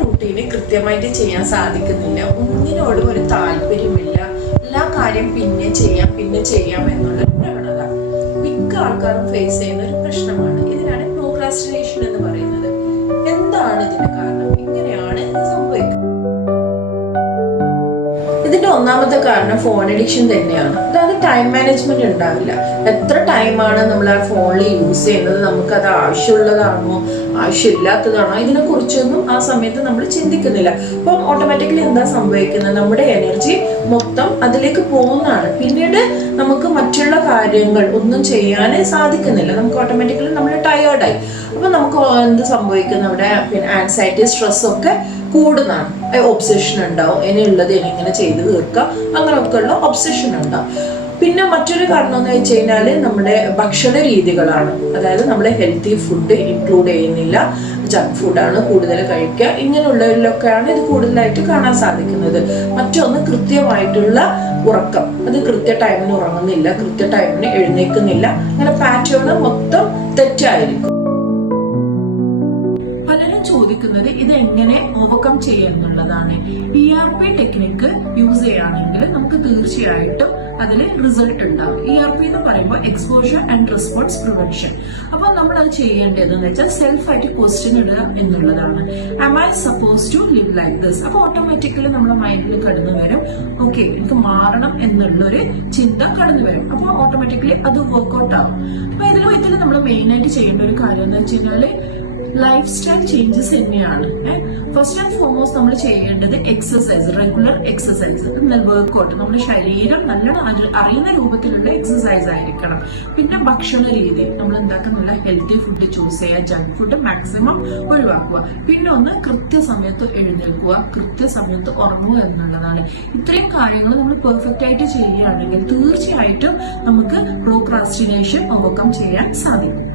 Routine കൃത്യമായിട്ട് ചെയ്യാൻ സാധിക്കുന്നില്ല, ഒന്നിനോടും ഒരു താല്പര്യമില്ല, എല്ലാ കാര്യം പിന്നെ ചെയ്യാം എന്നുള്ള പ്രവണത മിക്ക ആൾക്കാരും ഫേസ് ചെയ്യുന്ന ഒരു പ്രശ്നമാണ്. ഇതിനാണ് പ്രോക്രാസ്റ്റിനേഷൻ എന്ന് പറയുന്നത്. എന്താണ് ഇതിന്റെ കാരണം? ഇങ്ങനെയാണ് ഇത് സംഭവിക്കുന്നത്. ഇതിന്റെ ഒന്നാമത്തെ കാരണം ഫോൺ അഡിക്ഷൻ തന്നെയാണ്. അതായത് ടൈം മാനേജ്മെന്റ് ഉണ്ടാവില്ല. എത്ര ടൈമാണ് നമ്മൾ ആ ഫോണിൽ യൂസ് ചെയ്യുന്നത്, നമുക്കത് ആവശ്യമുള്ളതാണോ ആവശ്യമില്ലാത്തതാണോ ഇതിനെ കുറിച്ചൊന്നും ആ സമയത്ത് നമ്മൾ ചിന്തിക്കുന്നില്ല. അപ്പം ഓട്ടോമാറ്റിക്കലി എന്താ സംഭവിക്കുന്നത്, നമ്മുടെ എനർജി മൊത്തം അതിലേക്ക് പോകുന്നതാണ്. പിന്നീട് നമുക്ക് മറ്റുള്ള കാര്യങ്ങൾ ഒന്നും ചെയ്യാൻ സാധിക്കുന്നില്ല. നമുക്ക് ഓട്ടോമാറ്റിക്കലി നമ്മൾ ടയേർഡായി. അപ്പൊ നമുക്ക് എന്ത് സംഭവിക്കും, നമ്മുടെ പിന്നെ ആൻസൈറ്റി, സ്ട്രെസ് ഒക്കെ കൂടുന്നതാണ്. ഒബ്സഷൻ ഉണ്ടാവും, ഇനിയുള്ളത് ഇങ്ങനെ ചെയ്ത് തീർക്കാം, അങ്ങനെയൊക്കെയുള്ള ഒബ്സഷൻ ഉണ്ടാവും. പിന്നെ മറ്റൊരു കാരണം എന്ന് വെച്ച് കഴിഞ്ഞാല് നമ്മുടെ ഭക്ഷണ രീതികളാണ്. അതായത് നമ്മൾ ഹെൽത്തി ഫുഡ് ഇൻക്ലൂഡ് ചെയ്യുന്നില്ല, ജങ്ക് ഫുഡാണ് കൂടുതൽ കഴിക്കുക. ഇങ്ങനെയുള്ളതിലൊക്കെയാണ് ഇത് കൂടുതലായിട്ട് കാണാൻ സാധിക്കുന്നത്. മറ്റൊന്ന് കൃത്യമായിട്ടുള്ള ഉറക്കം. അത് കൃത്യ ടൈമിന് ഉറങ്ങുന്നില്ല, കൃത്യ ടൈമിന് എഴുന്നേൽക്കുന്നില്ല. അങ്ങനെ പാറ്റേൺ മൊത്തം തെറ്റായിരിക്കും. പലരും ചോദിക്കുന്നത് ഇത് എങ്ങനെ ഓവർകം ചെയ്യാന്നുള്ളതാണ്. ERP ടെക്നിക്ക് യൂസ് ചെയ്യുകയാണെങ്കിൽ നമുക്ക് തീർച്ചയായിട്ടും അതിൽ റിസൾട്ട് ഉണ്ടാവും. ERP എന്ന് പറയുമ്പോൾ എക്സ്പോഷർ ആൻഡ് റെസ്പോൺസ് പ്രിവെൻഷൻ. അപ്പൊ നമ്മൾ അത് ചെയ്യേണ്ടതെന്ന് വെച്ചാൽ സെൽഫായിട്ട് ക്വസ്റ്റ്യൻ ഇടുക എന്നുള്ളതാണ്. Am I supposed to live like this? അപ്പൊ ഓട്ടോമാറ്റിക്കലി നമ്മുടെ മൈൻഡിൽ കടന്നു വരും, ഓക്കെ എനിക്ക് മാറണം എന്നുള്ളൊരു ചിന്ത കടന്നു വരും. അപ്പൊ ഓട്ടോമാറ്റിക്കലി അത് വർക്ക്ഔട്ട് ആവും. അപ്പൊ ഇതിൽ നമ്മൾ മെയിൻ ആയിട്ട് ചെയ്യേണ്ട ഒരു കാര്യം എന്ന് വെച്ച് കഴിഞ്ഞാല് ലൈഫ് സ്റ്റൈൽ ചേഞ്ചസ് തന്നെയാണ്. ഫസ്റ്റ് ആൻഡ് ഫോർമോസ്റ്റ് നമ്മൾ ചെയ്യേണ്ടത് എക്സസൈസ്, റെഗുലർ എക്സസൈസ്, വർക്ക്ഔട്ട്. നമ്മുടെ ശരീരം നല്ലോണം അറിയുന്ന രൂപത്തിലുള്ള എക്സസൈസ് ആയിരിക്കണം. പിന്നെ ഭക്ഷണ രീതി, നമ്മൾ എന്താക്കുന്നില്ല, ഹെൽത്തി ഫുഡ് ചൂസ് ചെയ്യുക, ജങ്ക് ഫുഡ് മാക്സിമം ഒഴിവാക്കുക. പിന്നെ ഒന്ന് കൃത്യസമയത്ത് എഴുന്നേൽക്കുക, കൃത്യസമയത്ത് ഉറങ്ങുക എന്നുള്ളതാണ്. ഇത്രയും കാര്യങ്ങൾ നമ്മൾ പെർഫെക്റ്റ് ആയിട്ട് ചെയ്യുകയാണെങ്കിൽ തീർച്ചയായിട്ടും നമുക്ക് പ്രോക്രാസ്റ്റിനേഷൻ ഓവർകം ചെയ്യാൻ സാധിക്കും.